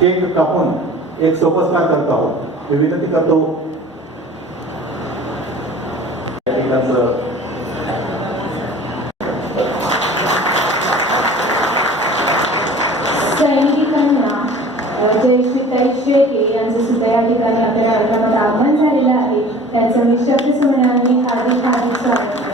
Cake कापून एक सोपस्कार करतो आहोत। मी विनंती करतो सैनिकांना जयश्रीताई शेळके यांचं सुद्धा या ठिकाणी आपल्या कार्यक्रमात आगमन झालेलं आहे। त्यांचं मी शब्दसुमनांनी हार्दिक हार्दिक स्वागत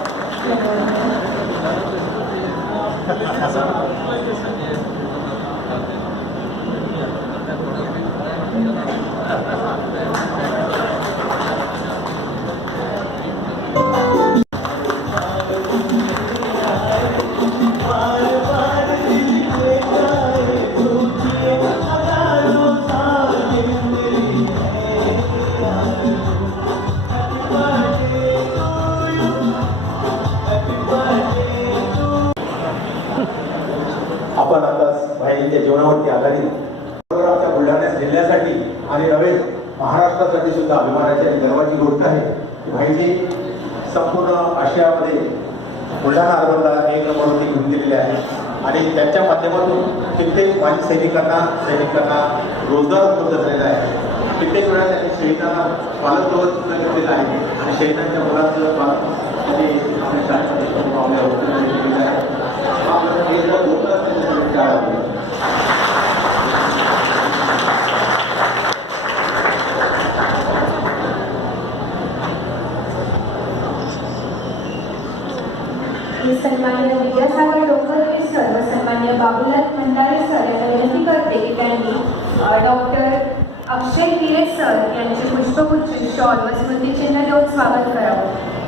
आपण आता भाईंच्या जीवनावरती आधारित आमच्या बुलढाणा जिल्ह्यासाठी आणि नव्हे महाराष्ट्रासाठी सुद्धा अभिमानाची आणि गर्वाची गोष्ट आहे की भाईजी संपूर्ण आशियामध्ये बुलढाणा अर्बनला एक नंबरवरती घेऊन गेलेले आहे आणि त्यांच्या माध्यमातून कित्येक माजी सैनिकांना रोजगार उपलब्ध झालेला आहे। कित्येक वेळा त्यांनी शहीदांना पालकत्व सुद्धा घेतलेलं आहे आणि शहीदांच्या मुलांचं पालक त्यांनी आपल्या शाळेमध्ये केलेलं आहे। सन्माननीय विद्यासागर डोंगरे सर व सन्माननीय बाबूलाल खंडारे सर यांना विनंती करते की त्यांनी डॉक्टर अक्षय हिरे सर यांचे पुष्पगुच्छ शॉल व स्मृतिचिन्ह देऊन स्वागत करावं।